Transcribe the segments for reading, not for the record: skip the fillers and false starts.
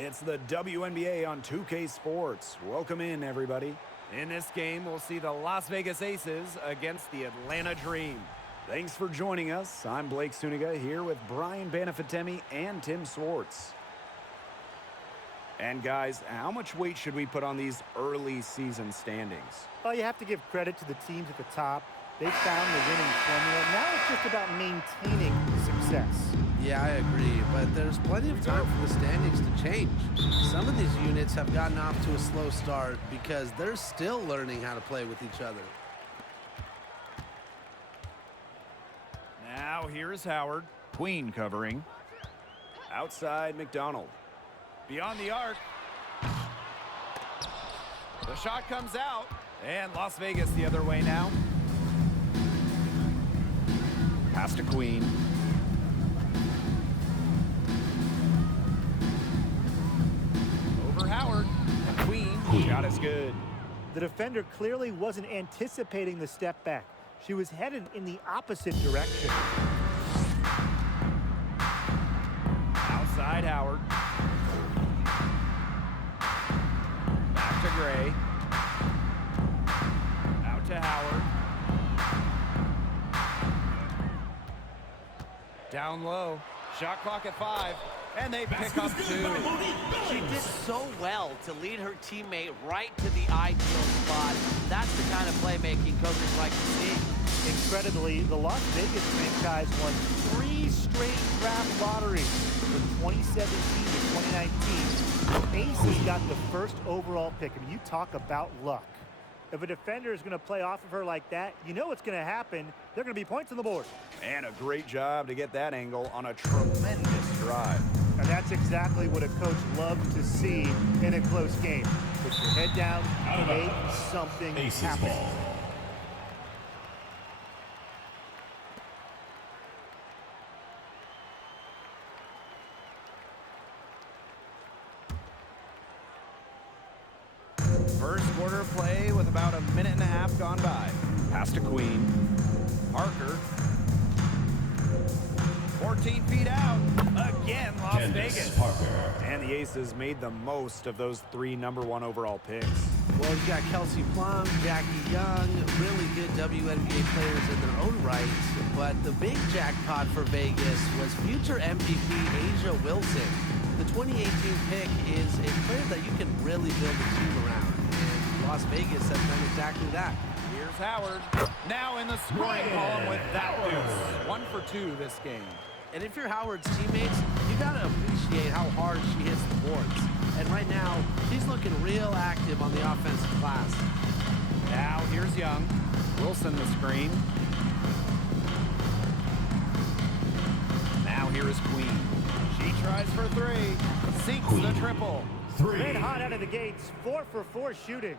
It's the WNBA on 2K Sports. Welcome in, everybody. In this game, we'll see the Las Vegas Aces against the Atlanta Dream. Thanks for joining us. I'm Blake Suniga here with Brian Banafitemi and Tim Swartz. And guys, how much weight should we put on these early season standings? Well, you have to give credit to the teams at the top. They found the winning formula. Now it's just about maintaining success. Yeah, I agree, but there's plenty of time for the standings to change. Some of these units have gotten off to a slow start because they're still learning how to play with each other. Now here's Howard. Queen covering. Outside McDonald. Beyond the arc. The shot comes out. And Las Vegas the other way now. Pass to Queen. Over Howard. Queen. Shot is good. The defender clearly wasn't anticipating the step back. She was headed in the opposite direction. Outside Howard. Back to Gray. Out to Howard. Down low. Shot clock at 5. And they pick up 2. She did so well to lead her teammate right to the ideal spot. That's the kind of playmaking coaches like to see. Incredibly, the Las Vegas franchise won 3 straight draft lotteries from 2017 to 2019. Aces got the first overall pick. I mean, you talk about luck. If a defender is going to play off of her like that, you know what's going to happen. There are going to be points on the board. And a great job to get that angle on a tremendous drive. And that's exactly what a coach loves to see in a close game. Put your head down, make something happen. Ball. First quarter play with about a minute and a half gone by. Pass to Queen. Parker. 14 feet out. Again, Las Vegas. Parker. And the Aces made the most of those 3 #1 overall picks. Well, you got Kelsey Plum, Jackie Young, really good WNBA players in their own right. But the big jackpot for Vegas was future MVP Asia Wilson. The 2018 pick is a player that you can really build a team around. And Las Vegas has done exactly that. Here's Howard. Now in the scoring column with that deuce. 1 for 2 this game. And if you're Howard's teammates, you got to appreciate how hard she hits the boards. And right now, she's looking real active on the offensive glass. Now here's Young. Wilson the screen. Now here is Queen. She tries for 3. Sinks the triple. 3. Red hot out of the gates. 4 for 4 shooting.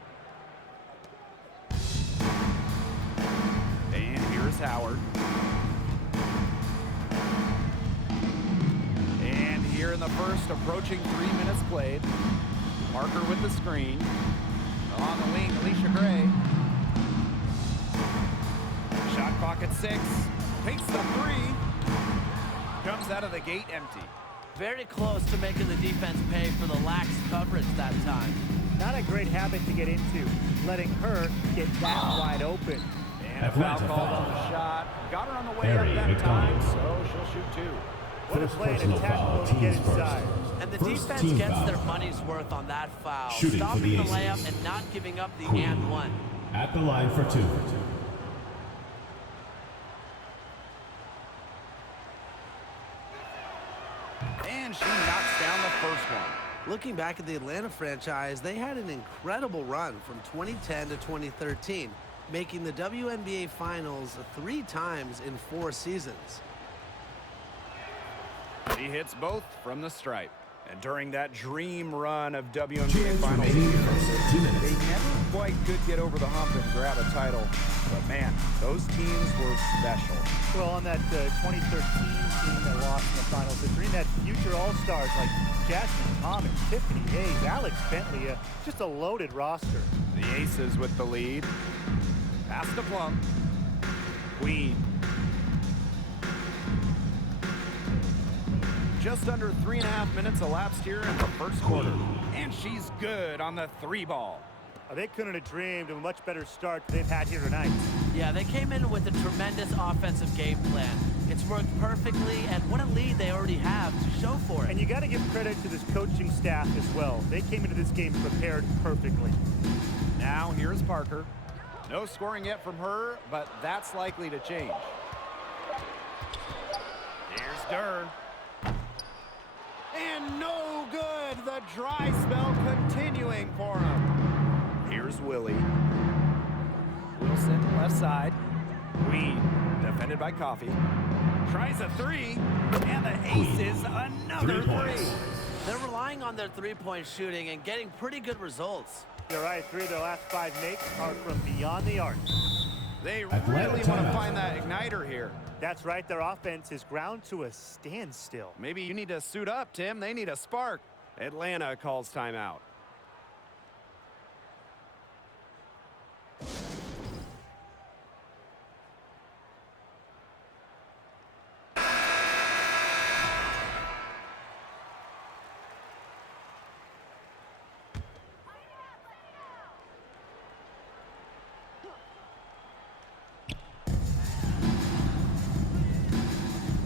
And here's Howard. And here in the first, approaching 3 minutes played. Parker with the screen. On the wing, Alicia Gray. Shot clock at 6. Takes the 3. Comes out of the gate empty. Very close to making the defense pay for the lax coverage that time. Not a great habit to get into, letting her get that wide open. And a foul called on the shot. Got her on the way up that time, so she'll shoot 2. What a play in attack mode to get inside. And the First defense gets foul. their money's worth on that foul. Shooting for Stopping the the Aces. layup and not giving up the Queen. and 1. At the line for 2. And she knocks down the first one. Looking back at the Atlanta franchise, they had an incredible run from 2010 to 2013, making the WNBA Finals 3 times in 4 seasons. She hits both from the stripe. And during that dream run of WNBA Chance Finals, remaining for 60 minutes. they never quite could get over the hump and grab a title. But man, those teams were special. Well, on that 2013 team that lost in the finals, the Dream had future All-Stars like Jasmine Thomas, Tiffany Hayes, Alex Bentley, just a loaded roster. The Aces with the lead. Pass to Plum. Queen. just under 3.5 minutes elapsed here in the first quarter. And she's good on the 3 ball. They couldn't have dreamed of a much better start they've had here tonight. Yeah, they came in with a tremendous offensive game plan. It's worked perfectly, and what a lead they already have to show for it. And you got to give credit to this coaching staff as well. They came into this game prepared perfectly. Now here's Parker. No scoring yet from her, but that's likely to change. Here's Durr. And no good. The dry spell continuing for him. Here's Willie. Wilson, left side. Queen, defended by Coffee. Tries a 3, and the ace is another 3. They're relying on their three-point shooting and getting pretty good results. You're right, 3 of their last 5 makes are from beyond the arc. They really want to find that igniter here. That's right, their offense is ground to a standstill. Maybe you need to suit up, Tim. They need a spark. Atlanta calls timeout.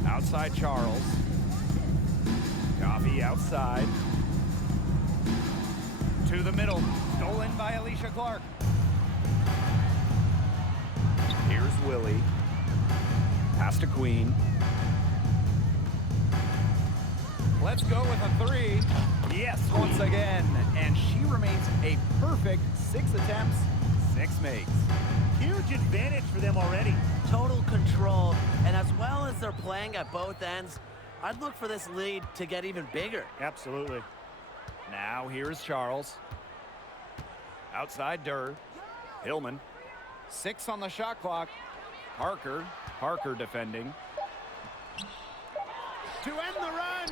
Outside Charles. Coffee outside. To the middle. Stolen by Alicia Clark. Here's Willie. Pass to Queen. Let's go with a 3. Yes, once again. And she remains a perfect 6 attempts, 6 makes. Huge advantage for them already. Total control, and as well as they're playing at both ends, I'd look for this lead to get even bigger. Absolutely. Now here's Charles. Outside Durr. Hillman. 6 on the shot clock. Parker defending. To end the run.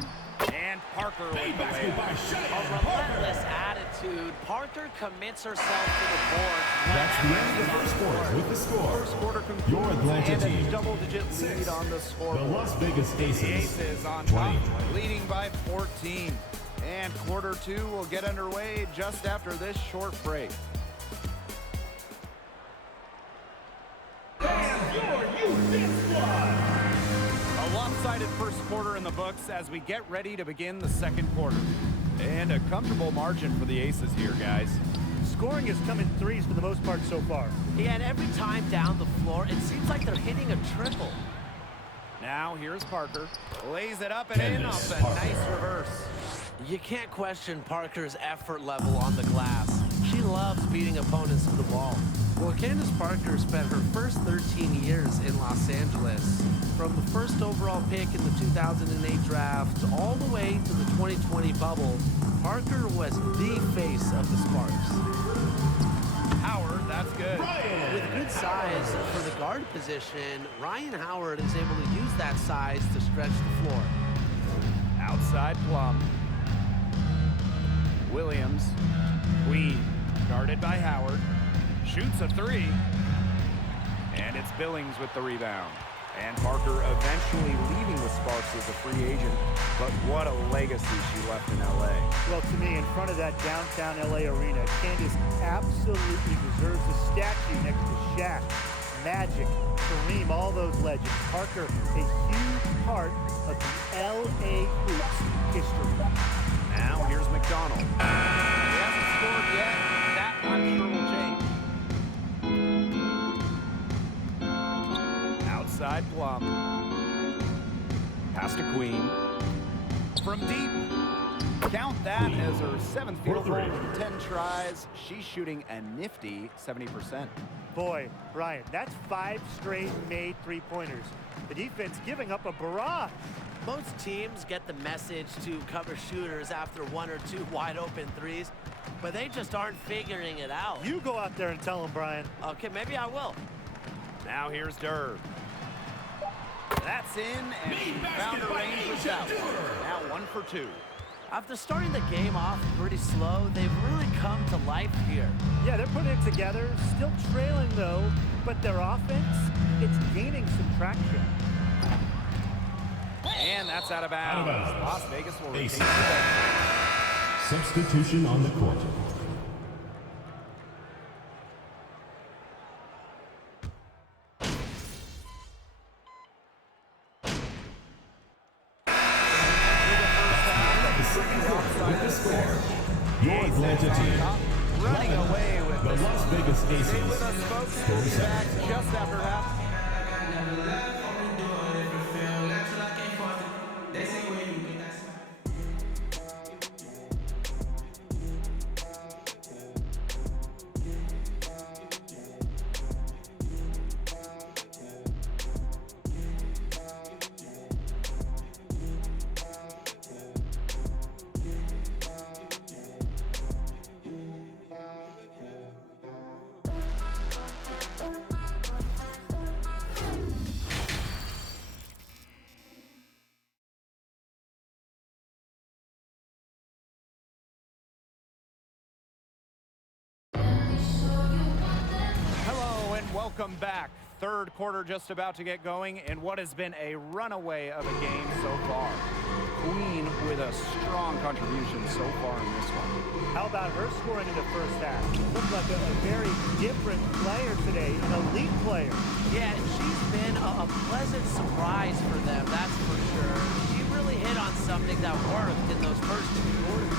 And Parker with the layup. A relentless attitude. Parker commits herself to the board. That's the end of the first quarter with the score. First quarter concludes Your Atlanta and team. a double-digit lead on the The scoreboard. Las Vegas The Aces. Aces on 20. top, leading by 14. And quarter 2 will get underway just after this short break. A lopsided first quarter in the books as we get ready to begin the second quarter. And a comfortable margin for the Aces here, guys. Scoring has come in 3s for the most part so far. Yeah, and every time down the floor, it seems like they're hitting a triple. Now here's Parker. Lays it up and in Candace off a Parker. nice reverse. You can't question Parker's effort level on the glass. She loves beating opponents to the ball. Well, Candace Parker spent her first 13 years in Los Angeles. From the first overall pick in the 2008 draft all the way to the 2020 bubble, Parker was the face of the Sparks. Howard, that's good. With good size for the guard position, Ryan Howard is able to use that size to stretch the floor. Outside Plum. Williams. Queen. Guarded by Howard. Shoots a 3. And it's Billings with the rebound. And Parker eventually leaving the Sparks as a free agent. But what a legacy she left in L.A. Well, to me, in front of that downtown LA arena, Candace absolutely deserves a statue next to Shaq, Magic, Kareem, all those legends. Parker, a huge part of the LA Hoops history. Now here's McDonald. He hasn't scored yet. That I'm sure will change. Outside Plum. Pass to Queen. From deep. Count that as her 7th field goal in 10 tries. She's shooting a nifty 70%. Boy, Brian, that's 5 straight made three-pointers. The defense giving up a barrage. Most teams get the message to cover shooters after 1 or 2 wide open threes, but they just aren't figuring it out. You go out there and tell them, Brian. Okay, maybe I will. Now here's Durr. That's in, and she found her range with that one. Now 1 for 2. After starting the game off pretty slow, they've really come to life here. Yeah, they're putting it together, still trailing though, but their offense, it's gaining some traction. And that's out of bounds. Las Vegas will retain Aces. the Substitution on the court. With the score, your Atlanta team running away with the this Las one. Vegas Stay Aces. with us, folks. Score We'll be seven. back just after half. Hello and welcome back. Third quarter just about to get going in what has been a runaway of a game so far. Queen with a strong contribution so far in this one. How about her scoring in the first half? Looks like a very different player today, an elite player. Yeah, she's been a pleasant surprise for them, that's for sure. She really hit on something that worked in those first 2 quarters.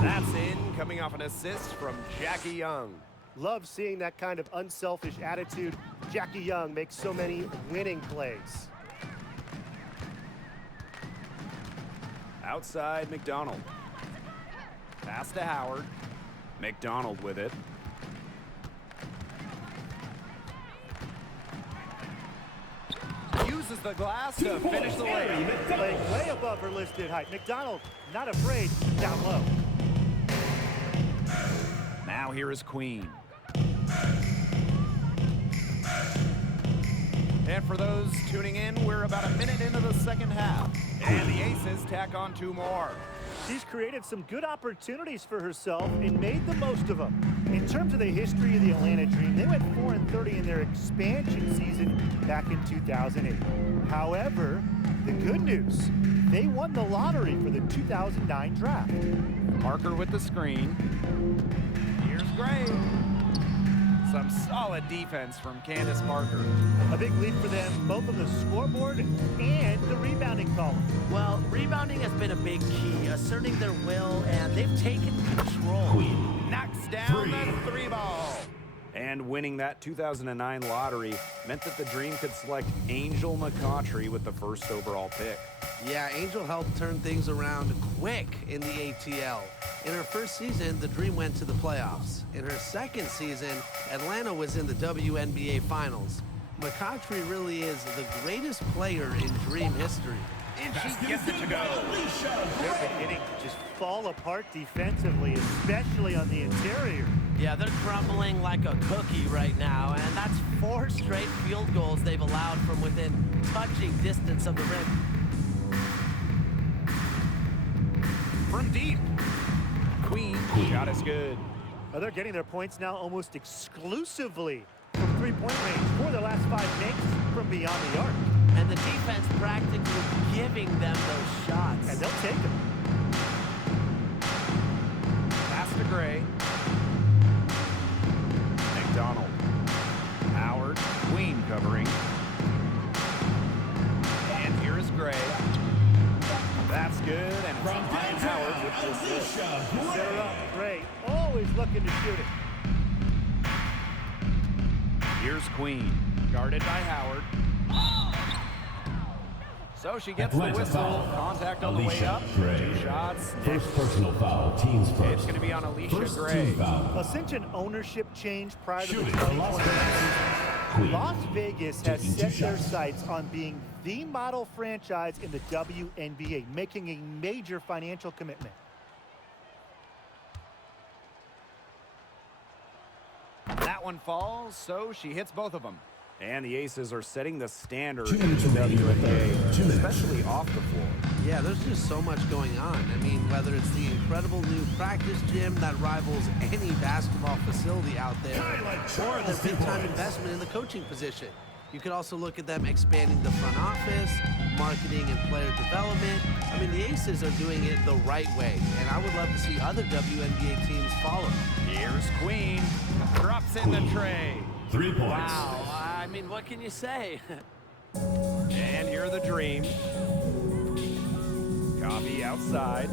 That's in, coming off an assist from Jackie Young. Love seeing that kind of unselfish attitude. Jackie Young makes so many winning plays. Outside McDonald. Pass to Howard. McDonald with it. Uses the glass to finish the layup. Playing way above her listed height. McDonald, not afraid, down low. Now here is Queen. And for those tuning in, we're about a minute into the second half. And the Aces tack on 2 more. She's created some good opportunities for herself and made the most of them. In terms of the history of the Atlanta Dream, they went 4-30 in their expansion season back in 2008. However, the good news, they won the lottery for the 2009 draft. Parker with the screen. Here's Gray. Some solid defense from Candace Parker. A big lead for them, both on the scoreboard and the rebounding column. Well, rebounding has been a big key, asserting their will, and they've taken control. Queen. Knocks down the 3 ball. And winning that 2009 lottery meant that the Dream could select Angel McCautry with the first overall pick. Yeah, Angel helped turn things around quick in the ATL. In her first season, the Dream went to the playoffs. In her second season, Atlanta was in the WNBA Finals. McCautry really is the greatest player in Dream history. And she gets it to go. They're beginning to just fall apart defensively, especially on the interior. Yeah, they're crumbling like a cookie right now, and that's 4 straight field goals they've allowed from within touching distance of the rim. From deep. Queen shot is good. They're getting their points now almost exclusively from three-point range for the last 5 makes from beyond the arc. And the defense practically giving them those shots. And they'll take them. Pass to Gray. McDonald. Howard. Queen covering. And here is Gray. That's good. And it's Ryan Howard with the assist. Set her up. Gray always looking to shoot it. Here's Queen. Guarded by Howard. So she gets Atlanta the whistle. foul. Contact on the way Alicia up. Gray. 2 shots. First personal foul, teams first. It's going to be on Alicia First Gray. team foul. A cinch and ownership change prior to the Shooting for Las 2020 Vegas. season. Queen. Las Vegas has Taking 2 set their shots. sights on being the model franchise in the WNBA, making a major financial commitment. That one falls, so she hits both of them. And the Aces are setting the standard 2 in minutes the remaining in the WNBA, third. 2 minutes. especially off the floor. Yeah, there's just so much going on. I mean, whether it's the incredible new practice gym that rivals any basketball facility out there, or the big-time investment in the coaching position. You could also look at them expanding the front office, marketing and player development. I mean, the Aces are doing it the right way, and I would love to see other WNBA teams follow. Here's Queen. Drops in the tray. 3 points. Wow, I mean, what can you say? And here are the Dream. Coffee outside.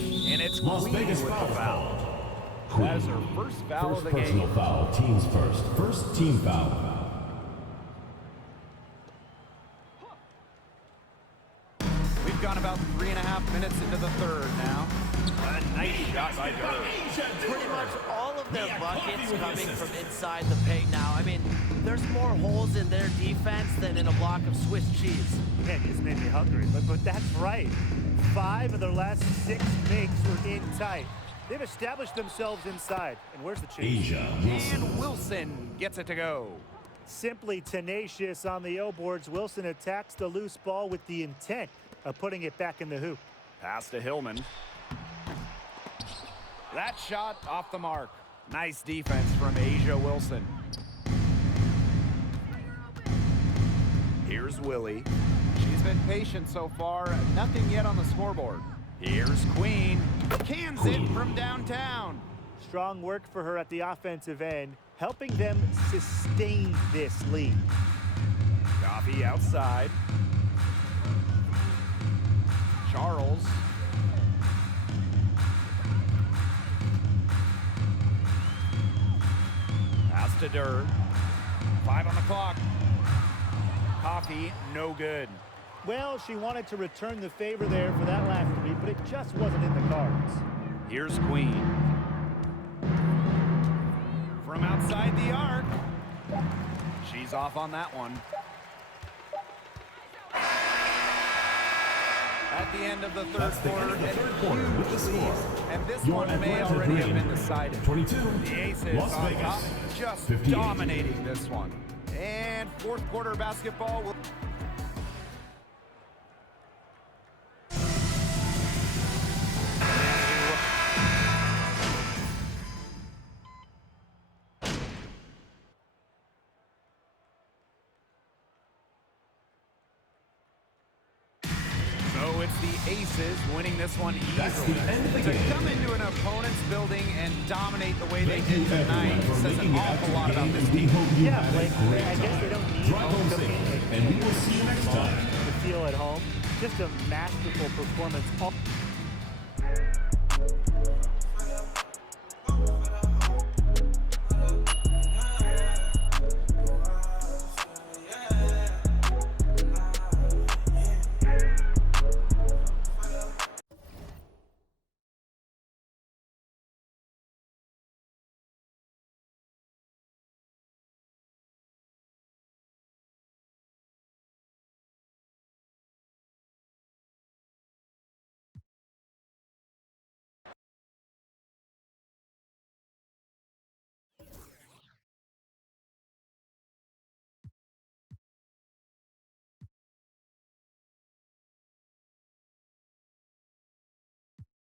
And it's Las Queen Vegas with the foul. foul. Queen. That is her first foul First of the personal game. foul. Teams first. First team foul. We've gone about 3.5 minutes into the third now. A nice shot by Durr. Pretty much all of their buckets coming from inside the paint now. I mean, there's more holes in their defense than in a block of Swiss cheese. Man, you just made me hungry, but that's right. 5 of their last 6 makes were in tight. They've established themselves inside. And where's the chase? Asia Wilson. And Wilson gets it to go. Simply tenacious on the O-boards. Wilson attacks the loose ball with the intent of putting it back in the hoop. Pass to Hillman. That shot off the mark. Nice defense from Asia Wilson. Here's Willie. She's been patient so far. Nothing yet on the scoreboard. Here's Queen. Cans it from downtown. Strong work for her at the offensive end, helping them sustain this lead. Coffee outside. Charles. Pass to Durr. 5 on the clock. Coffee, no good. Well, she wanted to return the favor there for that last 3, but it just wasn't in the cards. Here's Queen. From outside the arc. She's off on that one. At the end of the third That's the end quarter, of the and third quarter with the score. And this Your one may Atlanta already have Dream, been decided. 22. The Aces Las on Vegas. top, just 58. dominating this one. And fourth quarter basketball will... So it's the Aces winning this one That's easily. the end of the To game. come into an opponent's building and dominate the way Thank they you did tonight everyone for says making an it out to awful lot the about game, this and we team. hope you Yeah, had Blake, a great I guess they time. don't need Drive home home safe, cooking. and we will see you next time. To feel at home, just a masterful performance.